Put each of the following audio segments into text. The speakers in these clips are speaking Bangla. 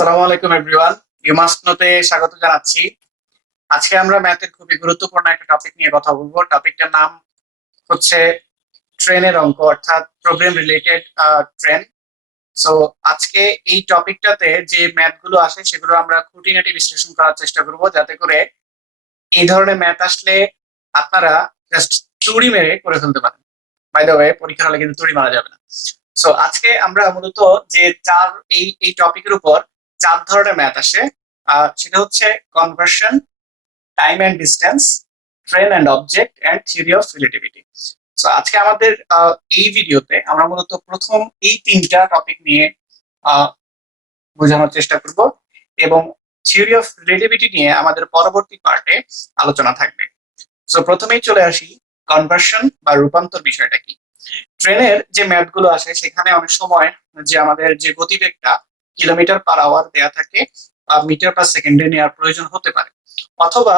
আসসালামু আলাইকুম এভরিওয়ান। ইউ মাস্ট নোতে স্বাগত জানাচ্ছি। আজকে আমরা ম্যাথের খুবই গুরুত্বপূর্ণ একটা টপিক নিয়ে কথা বলবো। টপিকটার নাম হচ্ছে ট্রেনের অঙ্ক, অর্থাৎ প্রবলেম রিলেটেড ট্রেন। সো আজকে এই টপিকটাতে যে ম্যাথ গুলো আসে সেগুলো আমরা খুঁটিনাটি বিশ্লেষণ করার চেষ্টা করব, যাতে করে এই ধরনের ম্যাথ আসলে আপনারা জাস্ট চুরি মেরে করে ফেলতে পারেন। বাই দ্য ওয়ে, পরীক্ষার হলে কিন্তু চুরি মারা যাবে না। সো আজকে আমরা মূলত যে চার এই টপিকের উপর চার ধরনের ম্যাথ আসে, সেটা হচ্ছে conversion, time and distance, train and object and theory of relativity. So আজকে আমাদের এই ভিডিওতে আমরা মূলত প্রথম এই তিনটা টপিক নিয়ে আহ, বোঝানোর চেষ্টা করব, এবং থিওরি অফ রিলেটিভিটি নিয়ে আমাদের পরবর্তী পার্টে আলোচনা থাকবে। সো প্রথমেই চলে আসি, কনভার্সন বা রূপান্তর বিষয়টা কি। ট্রেনের যে ম্যাথ গুলো আসে সেখানে অনেক সময় যে আমাদের যে গতিবেগটা কিলোমিটার পার আওয়ার দেয়া থাকে, মিটার পার সেকেন্ডে নেওয়ার প্রয়োজন হতে পারে, অথবা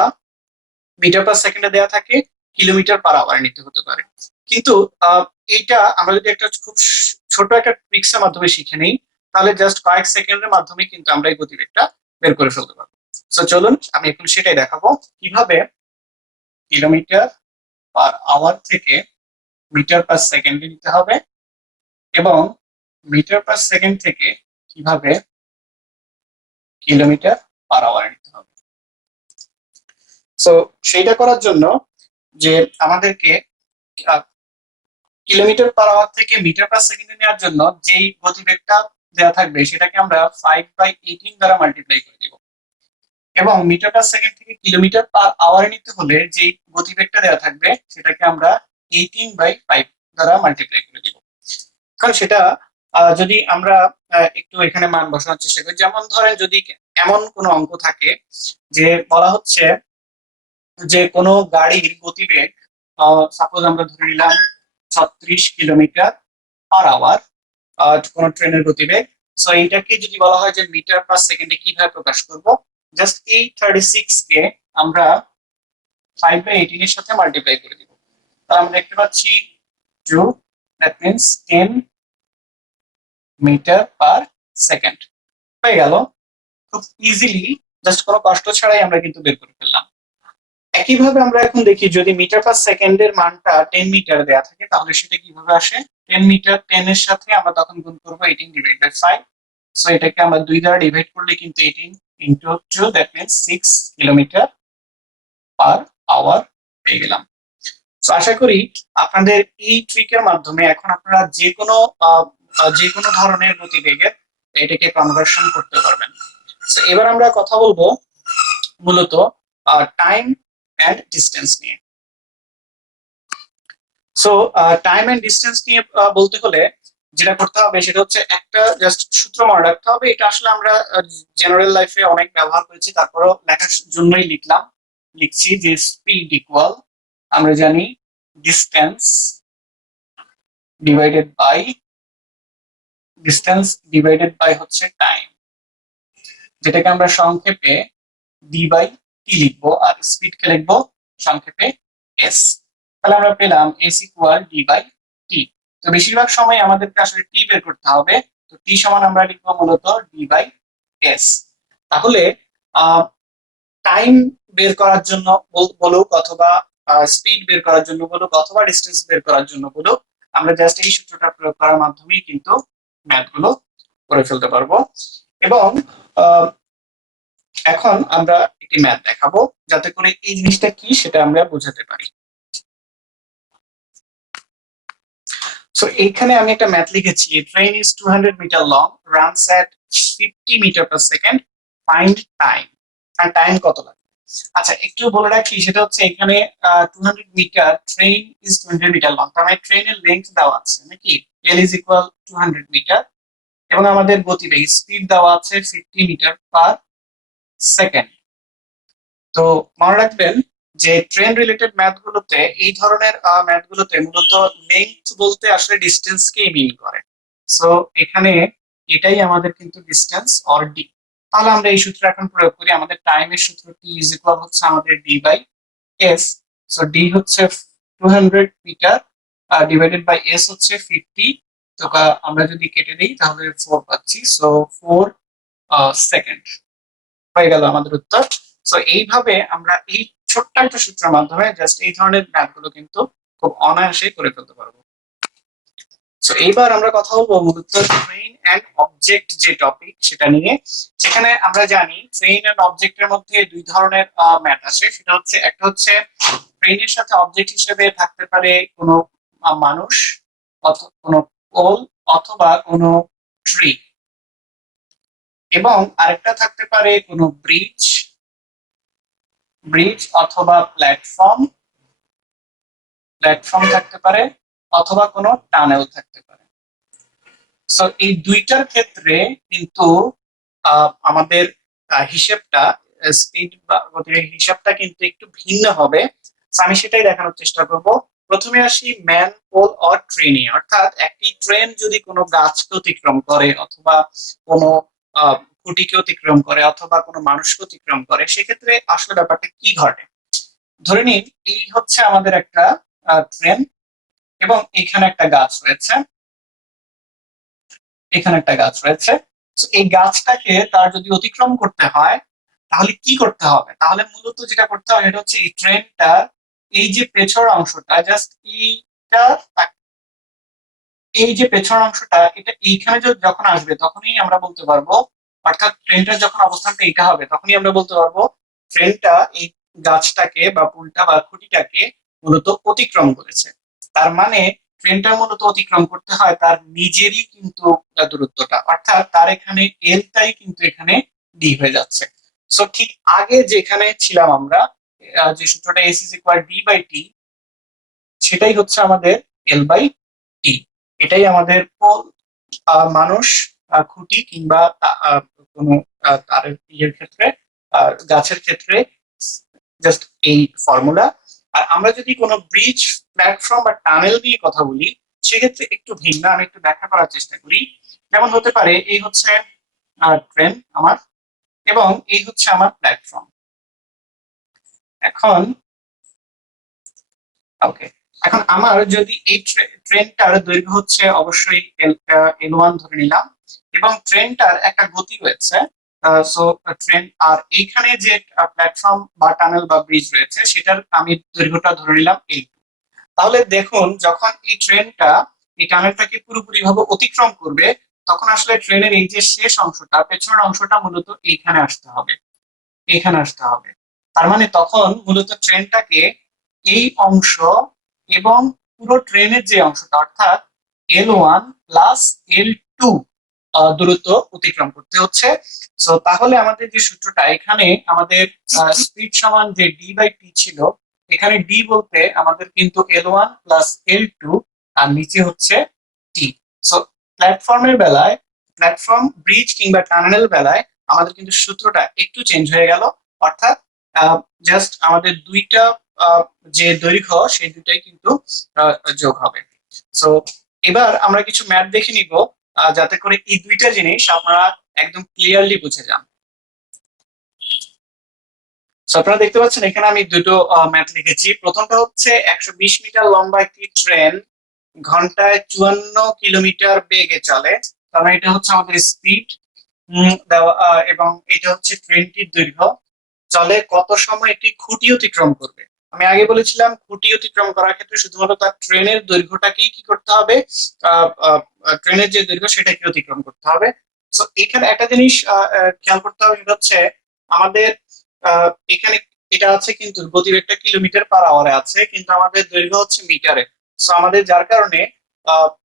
মিটার পার সেকেন্ডে দেয়া থাকে, কিলোমিটার পার আওয়ার নিতে হতে পারে। কিন্তু এইটা আমরা যদি একটা খুব ছোট একটা ট্রিক্সের মাধ্যমে শিখে নিই, তাহলে জাস্ট কয়েক সেকেন্ডের মাধ্যমে কিন্তু আমরা এই গতিবেগটা বের করে ফেলতে পারবো। তো চলুন আমি এখন সেটাই দেখাবো, কিভাবে কিলোমিটার পার আওয়ার থেকে মিটার পার সেকেন্ডে নিতে হবে, এবং মিটার পার সেকেন্ড থেকে কিভাবে কিলোমিটার পার আওয়ার নিতে হবে। সো সেইটা করার জন্য যে আমাদেরকে কিলোমিটার পার আওয়ার থেকে মিটার পার সেকেন্ডে নেওয়ার জন্য যেই গতিবেগটা দেওয়া থাকবে সেটাকে আমরা 5/18 দ্বারা মাল্টিপ্লাই করে দিব, এবং মিটার পার সেকেন্ড থেকে কিলোমিটার পার আওয়ারে নিতে হলে যে গতিবেগটা দেওয়া থাকবে সেটাকে আমরা 18/5 দ্বারা মাল্টিপ্লাই করে দিব। কারণ সেটা যদি আমরা একটু এখানে মান বসানোর চেষ্টা করি, যেমন ধরেন যদি এমন কোনো অঙ্ক থাকে যে বলা হচ্ছে যে কোনো গাড়ির গতিবেগ, সাপোজ আমরা ধরে নিলাম 36 কিলোমিটার পার আওয়ার, কোনো ট্রেনের গতিবেগ। সো এইটাকে যদি বলা হয় যে মিটার পার সেকেন্ডে কিভাবে প্রকাশ করব, জাস্ট এই 36 কে আমরা 5/18 এর সাথে মাল্টিপ্লাই করে দিব। তাহলে আমরা দেখতে পাচ্ছি 2, that means 10 metre per second হয়ে গেল। খুব ইজিলি, জাস্ট কোনো কষ্ট ছাড়াই আমরা কিন্তু বের করে ফেললাম। একইভাবে আমরা এখন দেখি, যদি মিটার পার সেকেন্ডের মানটা 10 মিটার দেওয়া থাকে তাহলে সেটা কিভাবে আসে। 10 মিটার 10 এর সাথে আমরা তখন গুণ করবো 18/5। সো এটাকে আমরা 2 দ্বারা ডিভাইড করলে কিন্তু 18 into 2, that means 6 kilometre per hour পেয়ে গেলাম। তো আশা করি আপনাদের এই ট্রিকের মাধ্যমে এখন আপনারা যে কোনো ধরনের গতিবেগের এটাকে কনভার্সন করতে পারবেন। তো এবার আমরা কথা বলবো মূলত টাইম অ্যান্ড ডিস্টেন্স নিয়ে। সো টাইম অ্যান্ড ডিস্টেন্স নিয়ে বলতে হলে যেটা করতে হবে সেটা হচ্ছে একটা জাস্ট সূত্র মনে রাখতে হবে। এটা আসলে আমরা জেনারেল লাইফে অনেক ব্যবহার করেছি, তারপরও লেখার জন্যই লিখছি যে স্পিড ইকুয়াল, আমরা জানি ডিস্টেন্স ডিভাইডেড বাই হচ্ছে টাইম, যেটাকে আমরা সংক্ষেপে ডি বাই টি লিখবো, আর স্পিড কে লিখবো সংক্ষেপে এস। তাহলে আমরা পেলাম এস ইকুয়াল ডি বাই টি। তো বেশিরভাগ সময় আমাদেরকে আসলে টি বের করতে হবে, তো টি সমান আমরা লিখবো মূলত ডি বাই এস। তাহলে টাইম বের করার জন্য বলুক, অথবা স্পিড বের করার জন্য বলুক, অথবা ডিস্টেন্স বের করার জন্য বলুক, আমরা জাস্ট এই সূত্রটা প্রয়োগ করার মাধ্যমেই কিন্তু ম্যাথ গুলো করে ফেলতে পারবো। এবং এখন আমরা একটি ম্যাথ দেখাবো যাতে করে এই জিনিসটা কি সেটা আমরা বোঝাতে পারি। সো এইখানে আমি একটা ম্যাথ লিখেছি, train is 200 metre long, runs at 50 metre per second, find time. আর টাইম কত লাগে? আচ্ছা, একটু বলে রাখি, সেটা হচ্ছে এখানে 200 metre, train is 200 metre long, তার মানে ট্রেনের লেন্থ দেওয়া আছে নাকি, এল ইজ ইকুয়াল 200 মিটার, এবং আমাদের গতিবেগ স্পিড দেওয়া আছে 50 মিটার পার সেকেন্ড। তো মনে রাখবেন যে ট্রেন রিলেটেড ম্যাথ গুলোতে, এই ধরনের ম্যাথ গুলোতে মূলত লেন্থ বলতে আসলে ডিস্টেন্স কেই মিন করে। সো এখানে এটাই আমাদের কিন্তু ডিস্টেন্স অর ডি। তাহলে আমরা এই সূত্র এখন প্রয়োগ করি। আমাদের টাইমের সূত্র টি ইজ ইকুয়াল হচ্ছে আমাদের d by s. So d হচ্ছে 200 মিটার ডিভাইডেড বাই এস হচ্ছে 50। তো আমরা যদি কেটে দিই তাহলে 4 পাচ্ছি। So 4 second. হয়ে গেল আমাদের উত্তর। সো এইভাবে আমরা এই ছোট্ট একটা সূত্রের মাধ্যমে জাস্ট এই ধরনের ম্যাথ গুলো কিন্তু খুব অনায়াসে করে ফেলতে পারবো। সো এইবার আমরা কথা বলবো মূলত ট্রেন অ্যান্ড অবজেক্ট যে টপিক সেটা নিয়ে, যেখানে আমরা জানি ট্রেন অ্যান্ড অবজেক্টের মধ্যে দুই ধরনের ম্যাথ আছে। সেটা হচ্ছে একটা হচ্ছে ট্রেনের সাথে অবজেক্ট হিসেবে থাকতে পারে কোনো মানুষ, কোনো পোল, অথবা কোনো ট্রি, এবং আরেকটা থাকতে পারে কোনো ব্রিজ অথবা প্ল্যাটফর্ম থাকতে পারে, অথবা কোনো টানেল থাকতে পারে। সো এই দুইটার ক্ষেত্রে কিন্তু আমাদের হিসেবটা, স্পিড বা গতির হিসাবটা কিন্তু একটু ভিন্ন হবে। আমি সেটাই দেখানোর চেষ্টা করব। প্রথমে আসি ম্যান, পোল অর ট্রেনে। অর্থাৎ একটি ট্রেন যদি কোনো গাছকে অতিক্রম করে, অথবা কোনো খুঁটিকে অতিক্রম করে, অথবা কোনো মানুষকে অতিক্রম করে, সেক্ষেত্রে আসলে ব্যাপারটা কি ঘটে। ধরে নিন এই হচ্ছে আমাদের একটা ট্রেন, এবং এখানে একটা গাছ রয়েছে, এই গাছটাকে তার যদি অতিক্রম করতে হয় তাহলে কি করতে হবে? তাহলে মূলত যেটা করতে হবে এটা হচ্ছে এই ট্রেনটার এই যে পেছনের অংশটা, জাস্ট এই যে পেছনের অংশটা, এটা এইখানে যখন আসবে তখনই আমরা বলতে পারবো, অর্থাৎ ট্রেনটার যখন অবস্থানটা এইটা হবে তখনই আমরা বলতে পারবো ট্রেনটা এই গাছটাকে বা পুলটা বা খুঁটিটাকে মূলত অতিক্রম করেছে। তার মানে ট্রেনটা মূলত অতিক্রম করতে হয় তার নিজেরই কিন্তু দূরত্বটা, অর্থাৎ তার এখানে এলটাই কিন্তু এখানে ডি হয়ে যাচ্ছে। সো ঠিক আগে যেখানে ছিলাম আমরা, যে সূত্রটা s is equal d by t, সেটাই হচ্ছে আমাদের এল বাই টি। এটাই আমাদের মানুষ, খুঁটি, কিংবা কোনো তারের ইয়ের ক্ষেত্রে, গাছের ক্ষেত্রে জাস্ট এই ফর্মুলা। আর আমরা যদি কোনো ব্রিজ, প্ল্যাটফর্ম বা টানেল নিয়ে কথা বলি, সেক্ষেত্রে একটু ভিন্ন। আমি একটু ব্যাখ্যা করার চেষ্টা করি। যেমন হতে পারে এই হচ্ছে ট্রেন আমার, এবং এই হচ্ছে আমার প্ল্যাটফর্ম। এখন ওকে, এখন আমার যদি এই ট্রেনটার দৈর্ঘ্য হচ্ছে অবশ্যই L1 ধরে নিলাম, এবং ট্রেনটার একটা গতি রয়েছে, সো ট্রেন, আর এইখানে যে প্ল্যাটফর্ম বা টানেল বা ব্রিজ রয়েছে সেটার আমি দৈর্ঘ্যটা ধরে নিলাম L2। তাহলে দেখুন যখন এই ট্রেনটা এই টানেলটাকে পুরোপুরি ভাবে অতিক্রম করবে, তখন আসলে ট্রেনের এই যে শেষ অংশটা, পেছনের অংশটা মূলত এইখানে আসতে হবে। তার মানে তখন মূলত ট্রেনটাকে এই অংশ এবং পুরো ট্রেনের যে অংশটা, অর্থাৎ L1 প্লাস L2 দূরত্ব অতিক্রম করতে হচ্ছে। সো তাহলে আমাদের যে সূত্রটা, এখানে আমাদের স্পিড সমান যে ডি বাই টি ছিল, এখানে ডি বলতে আমাদের কিন্তু L1 প্লাস L2, আর নিচে হচ্ছে টি। সো প্ল্যাটফর্ম, ব্রিজ কিংবা টানেলের বেলায় আমাদের কিন্তু সূত্রটা একটু চেঞ্জ হয়ে গেল। অর্থাৎ জাস্ট আমাদের দুইটা যে দৈর্ঘ্য সেই দুটাই কিন্তু যোগ হবে। সো এবার আমরা কিছু ম্যাথ দেখে নিব, যাতে করে এই দুইটা জিনিস আপনারা একদম ক্লিয়ারলি বুঝে যান। সো আপনারা দেখতে পাচ্ছেন এখানে আমি দুটো ম্যাথ লিখেছি। প্রথমটা হচ্ছে 120 মিটার লম্বা একটি ট্রেন ঘন্টায় 54 কিলোমিটার বেগে চলে। তার মানে এটা হচ্ছে আমাদের স্পিড দেওয়া, এবং এটা হচ্ছে ট্রেনটির দৈর্ঘ্য। চলে কত সময় একটি খুঁটি অতিক্রম করবে। আমি আগে বলেছিলাম খুঁটি অতিক্রম করার ক্ষেত্রে শুধুমাত্র তার ট্রেনের দৈর্ঘ্যটাকেই কি করতে হবে, ট্রেনের যে দৈর্ঘ্য সেটাকে অতিক্রম করতে হবে। তো এখানে একটা জিনিস খেয়াল করতে হবে, সেটা হচ্ছে আমাদের এখানে এটা আছে কিন্তু গতিবেগটা কিলোমিটার পার আওয়ারে আছে, কিন্তু আমাদের দৈর্ঘ্য হচ্ছে মিটারে। সো আমাদের যার কারণে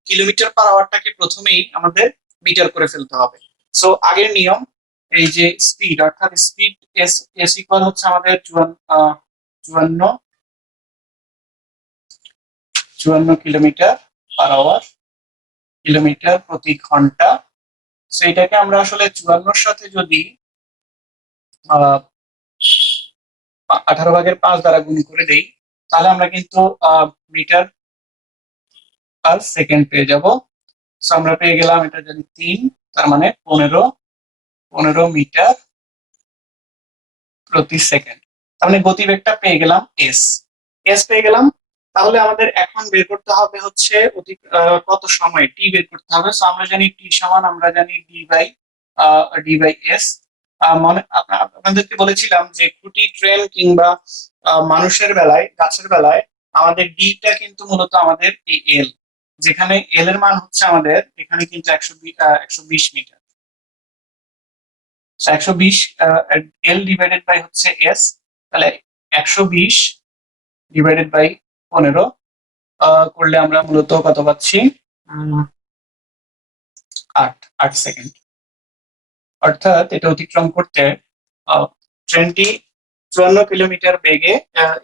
কিলোমিটার পার আওয়ারটাকে প্রথমেই আমাদের মিটার করে ফেলতে হবে। সো আগের নিয়ম, এই যে স্পিড, অর্থাৎ স্পিড এস এস ইকুয়াল হচ্ছে আমাদের 54 কিলোমিটার পার আওয়ার, কিলোমিটার প্রতি ঘন্টা। সো এটাকে আমরা আসলে 54 সাথে যদি 18/5 দ্বারা গুণ করে দেই, তাহলে আমরা কিন্তু মিটার পার সেকেন্ড পেয়ে যাব। সো আমরা পেয়ে গেলাম এটা যদি 3, তার মানে 15 মিটার প্রতি সেকেন্ড। তার মানে গতিবেগটা পেয়ে গেলাম এস পেয়ে গেলাম। তাহলে আমাদের এখন বের করতে হবে হচ্ছে কত সময় টি বের করতে হবে। সো আমরা জানি টি সমান, আমরা জানি d by d by s. মনে আপনাদেরকে বলেছিলাম যে খুঁটি, ট্রেন কিংবা মানুষের বেলায়, গাছের বেলায় আমাদের ডিটা কিন্তু মূলত আমাদের এই এল, যেখানে এল এর মান হচ্ছে আমাদের এখানে কিন্তু 120 মিটার। 120 এল ডিভাইডেড বাই হচ্ছে এস, তাহলে 120 ডিভাইডেড বাই 15 করলে আমরা মূলত কত পাচ্ছি? 8 সেকেন্ড। অর্থাৎ এটা অতিক্রম করতে ট্রেনটি 54 কিলোমিটার বেগে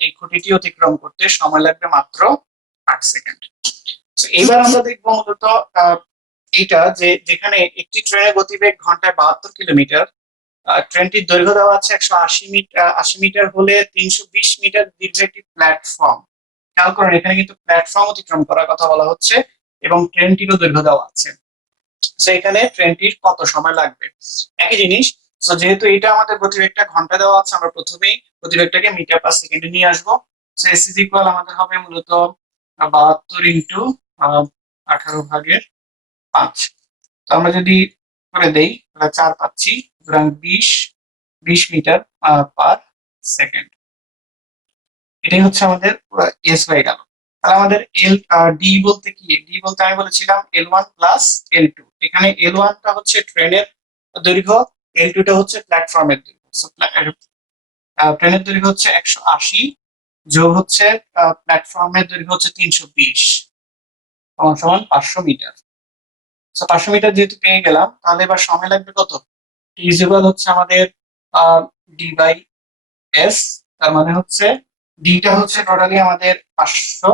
এই খুঁটিটি অতিক্রম করতে সময় লাগবে মাত্র 8 সেকেন্ড। এইবার আমরা দেখবো মূলত এইটা যে যেখানে একটি ট্রেনের গতিবেগ ঘন্টায় 72 কিলোমিটার, ট্রেনটির দৈর্ঘ্য দেওয়া আছে 180 মিটার, 80 মিটার হলে 320 মিটার দীর্ঘ একটি প্ল্যাটফর্ম। খেয়াল করেন এখানে কিন্তু প্ল্যাটফর্ম অতিক্রম করার কথা বলা হচ্ছে এবং ট্রেনটিরও দৈর্ঘ্য দেওয়া আছে। এখানে ট্রেনটির কত সময় লাগবে? একই জিনিস। যেহেতু এটা আমাদের গতিবেগটা ঘন্টা দেওয়া আছে, আমরা প্রথমেই গতিবেগটাকে মিটার পার সেকেন্ডে নিয়ে আসবো। এস ইজ ইকুয়াল আমাদের হবে মূলত 72 ইন্টু 18/5। তো আমরা যদি করে দেই তাহলে 4 পাচ্ছি, সুতরাং 20 মিটার পার সেকেন্ড। এটাই হচ্ছে আমাদের এস হয়ে গেল। তাহলে আমাদের এল ডি বলতে কি? ডি বলতে আমি বলেছিলাম L1 প্লাস L2। এখানে L1 টা হচ্ছে ট্রেনের দৈর্ঘ্য, L2 টা হচ্ছে প্ল্যাটফর্মের দৈর্ঘ্য। ট্রেনের দৈর্ঘ্য হচ্ছে 180 যোগ হচ্ছে প্ল্যাটফর্মের দৈর্ঘ্য হচ্ছে 320 সমান 500 মিটার। 500 মিটার যেহেতু পেয়ে গেলাম, তাহলে এবার সময় লাগবে কত? টি ইজ ইকুয়াল হচ্ছে আমাদের ডি বাই এস। তার মানে হচ্ছে ডিটা হচ্ছে টোটালি আমাদের 500,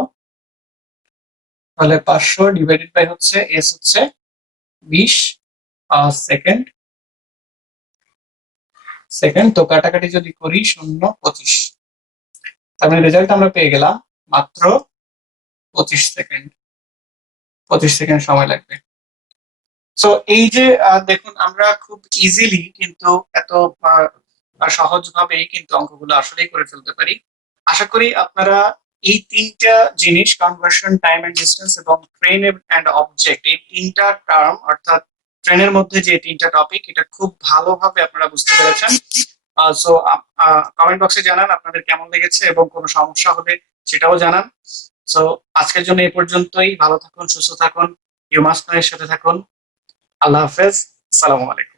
তাহলে 500 ডিভাইডেড বাই হচ্ছে এস হচ্ছে 20 সেকেন্ড। তো কাটাকাটি যদি করি 0.25, তার মানে রেজাল্ট আমরা পেয়ে গেলাম মাত্র 25 সেকেন্ড। 25 সেকেন্ড সময় লাগবে। সো এই যে দেখুন আমরা খুব ইজিলি কিন্তু এত সহজভাবেই কিন্তু অঙ্কগুলো আসলেই করে ফেলতে পারি। আশা করি আপনারা এই তিনটা জিনিস, কনভার্সন, টাইম এন্ড ডিস্টেন্স এবং ট্রেন এন্ড অবজেক্ট, এই তিনটা টার্ম অর্থাৎ ট্রেনের মধ্যে যে তিনটা টপিক, এটা খুব ভালোভাবে আপনারা বুঝতে পেরেছেন। সো কমেন্ট বক্সে জানান আপনাদের কেমন লেগেছে এবং কোনো সমস্যা হলে সেটাও জানান। সো আজকের জন্য এই পর্যন্তই। ভালো থাকুন, সুস্থ থাকুন, ইউ মাস্ট নো এর সাথে থাকুন। আল্লাহ হাফেজ, আসসালামু আলাইকুম।